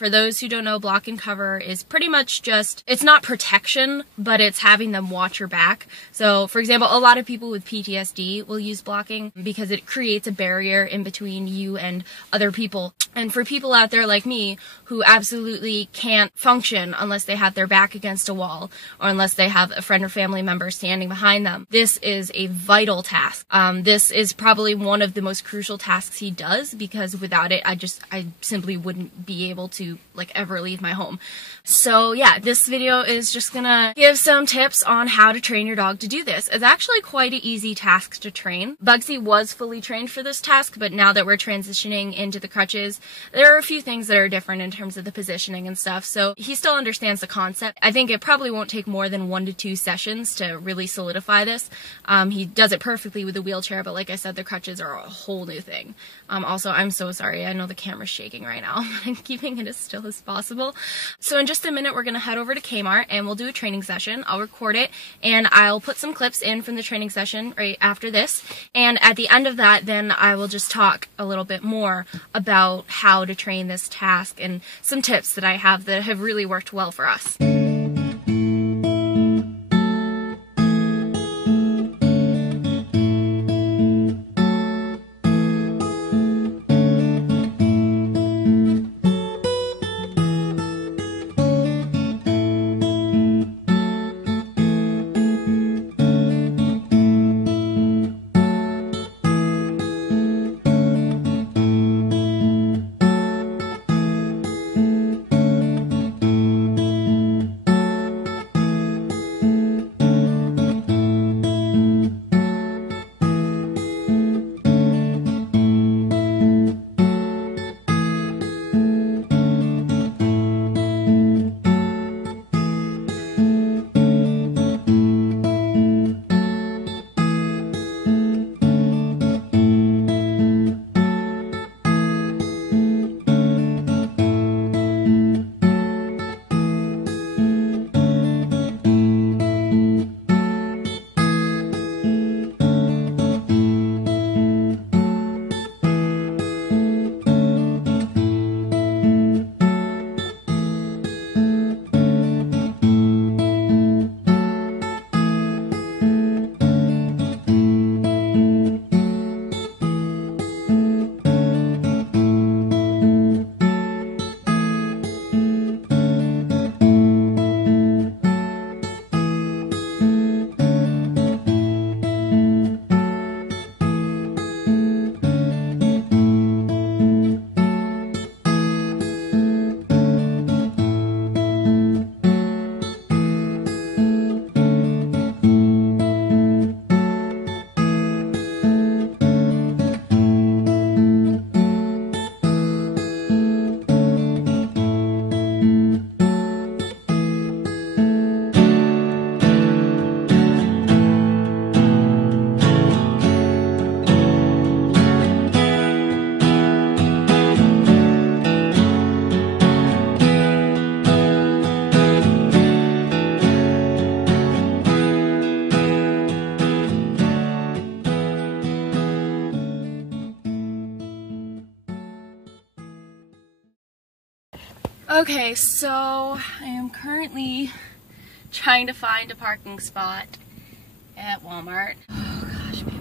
For those who don't know, block and cover is pretty much just, it's not protection, but it's having them watch your back. So for example, a lot of people with PTSD will use blocking because it creates a barrier in between you and other people. And for people out there like me who absolutely can't function unless they have their back against a wall or unless they have a friend or family member standing behind them, this is a vital task. This is probably one of the most crucial tasks he does, because without it, I simply wouldn't be able to ever leave my home. So yeah, this video is just gonna give some tips on how to train your dog to do this. It's actually quite an easy task to train. Bugsy was fully trained for this task, but now that we're transitioning into the crutches, there are a few things that are different in terms of the positioning and stuff, so he still understands the concept. I think it probably won't take more than 1 to 2 sessions to really solidify this. He does it perfectly with the wheelchair, but like I said, the crutches are a whole new thing. Also, I'm so sorry, I know the camera's shaking right now, but I'm keeping it as still as possible. So in just a minute, we're gonna head over to Kmart and we'll do a training session. I'll record it and I'll put some clips in from the training session right after this. And at the end of that, then I will just talk a little bit more about how to train this task and some tips that I have that have really worked well for us. Okay, so I am currently trying to find a parking spot at Walmart. Oh gosh, people.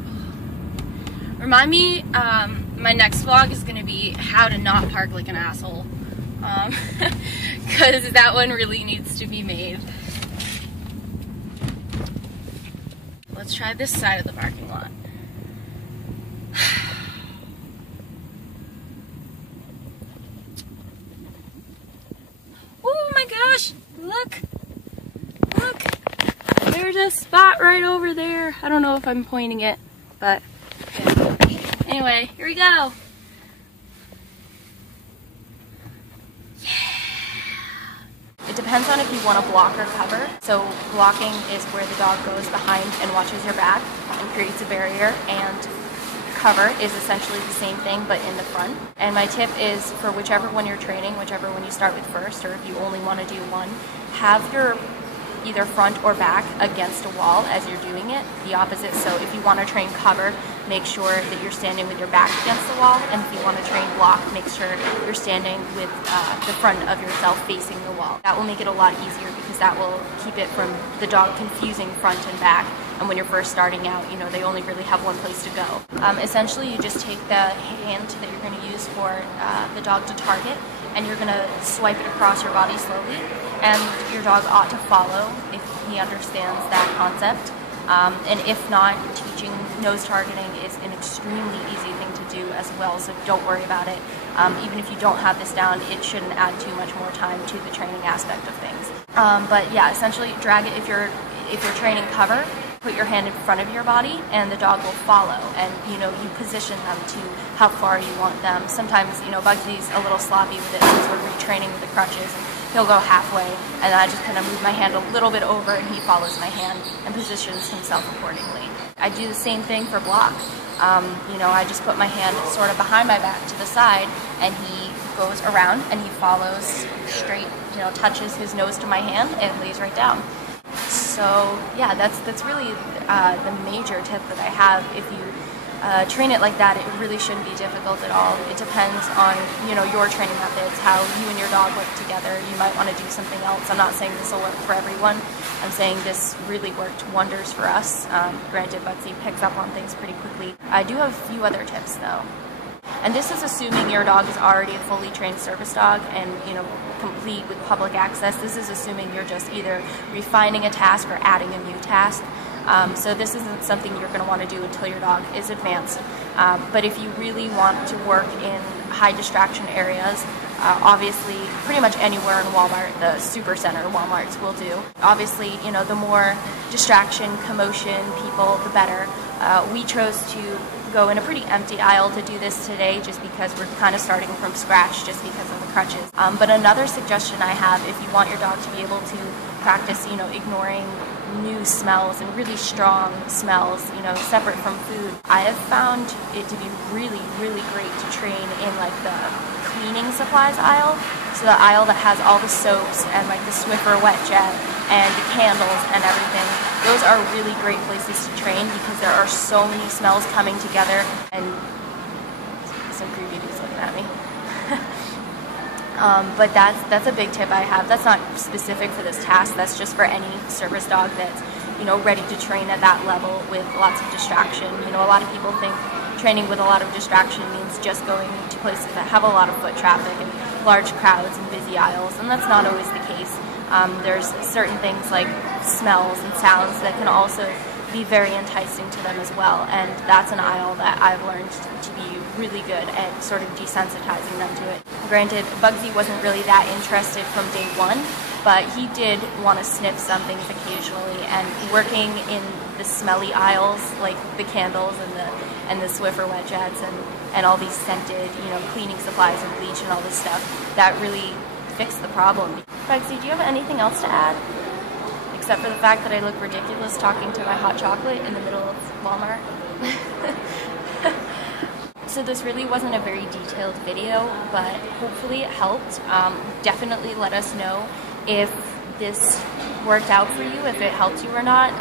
Remind me, my next vlog is gonna be how to not park like an asshole. Because that one really needs to be made. Let's try this side of the parking lot. Oh my gosh, look, look, there's a spot right over there. I don't know if I'm pointing it, but yeah. Anyway, here we go. It depends on if you want to block or cover. So blocking is where the dog goes behind and watches your back and creates a barrier, and cover is essentially the same thing but in the front. And my tip is, for whichever one you're training, whichever one you start with first, or if you only want to do one, have your either front or back against a wall as you're doing it, the opposite. So if you want to train cover, make sure that you're standing with your back against the wall, and if you want to train block, make sure you're standing with the front of yourself facing the wall. That will make it a lot easier because that will keep it from the dog confusing front and back. And when you're first starting out, you know, they only really have one place to go. Essentially, you just take the hand that you're going to use for the dog to target, and you're going to swipe it across your body slowly, and your dog ought to follow if he understands that concept. And if not, teaching nose targeting is an extremely easy thing to do as well, so don't worry about it. Even if you don't have this down, it shouldn't add too much more time to the training aspect of things. But yeah, essentially drag it if you're training cover. Put your hand in front of your body and the dog will follow, and you know, you position them to how far you want them. Sometimes, you know, Bugsy's a little sloppy with it since we're retraining with the crutches, and he'll go halfway and I just kind of move my hand a little bit over and he follows my hand and positions himself accordingly. I do the same thing for block. You know, I just put my hand sort of behind my back to the side and he goes around and he follows straight, you know, touches his nose to my hand and lays right down. So yeah, that's really the major tip that I have. If you train it like that, it really shouldn't be difficult at all. It depends on, you know, your training methods, how you and your dog work together. You might want to do something else. I'm not saying this will work for everyone. I'm saying this really worked wonders for us. Granted, Bugsy picks up on things pretty quickly. I do have a few other tips though. And this is assuming your dog is already a fully trained service dog and, you know, complete with public access. This is assuming you're just either refining a task or adding a new task. So this isn't something you're going to want to do until your dog is advanced. But if you really want to work in high distraction areas, obviously pretty much anywhere in Walmart, the super center Walmarts will do. Obviously, you know, the more distraction, commotion, people, the better. We chose to go in a pretty empty aisle to do this today just because we're kind of starting from scratch just because of the crutches. But another suggestion I have, if you want your dog to be able to practice, you know, ignoring new smells and really strong smells, you know, separate from food, I have found it to be really, really great to train in like the cleaning supplies aisle. So the aisle that has all the soaps and like the Swiffer wet jet and the candles and everything. Those are really great places to train because there are so many smells coming together. And some creepy dudes looking at me. But that's a big tip I have. That's not specific for this task. That's just for any service dog that's, you know, ready to train at that level with lots of distraction. You know, a lot of people think training with a lot of distraction means just going to places that have a lot of foot traffic and large crowds and busy aisles, and that's not always the case. There's certain things like smells and sounds that can also be very enticing to them as well, and that's an aisle that I've learned to be really good at sort of desensitizing them to it. Granted, Bugsy wasn't really that interested from day one, but he did want to sniff some things occasionally, and working in the smelly aisles like the candles and the Swiffer wet jets and all these scented, you know, cleaning supplies and bleach and all this stuff, that really fixed the problem. Bugsy, do you have anything else to add? Except for the fact that I look ridiculous talking to my hot chocolate in the middle of Walmart. So this really wasn't a very detailed video, but hopefully it helped. Definitely let us know if this worked out for you, if it helped you or not.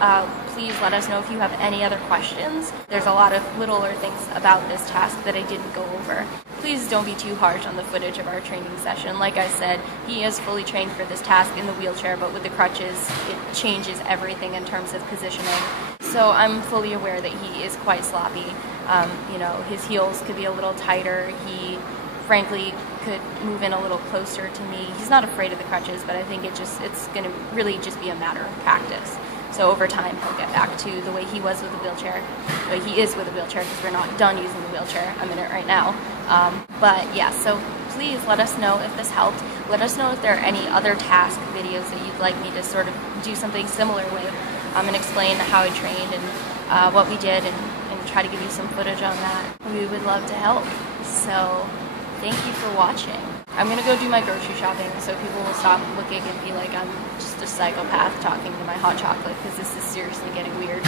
Please let us know if you have any other questions. There's a lot of littler things about this task that I didn't go over. Please don't be too harsh on the footage of our training session. Like I said, he is fully trained for this task in the wheelchair, but with the crutches, it changes everything in terms of positioning. So I'm fully aware that he is quite sloppy. You know, his heels could be a little tighter. He, frankly, could move in a little closer to me. He's not afraid of the crutches, but I think it's going to really just be a matter of practice. So over time, he'll get back to the way he was with the wheelchair. The way he is with the wheelchair, because we're not done using the wheelchair. I'm in it right now. But yeah, so please let us know if this helped. Let us know if there are any other task videos that you'd like me to sort of do something similar with, and explain how I trained and what we did, and try to give you some footage on that. We would love to help. So thank you for watching. I'm going to go do my grocery shopping so people will stop looking and be like I'm just a psychopath talking to my hot chocolate, because this is seriously getting weird.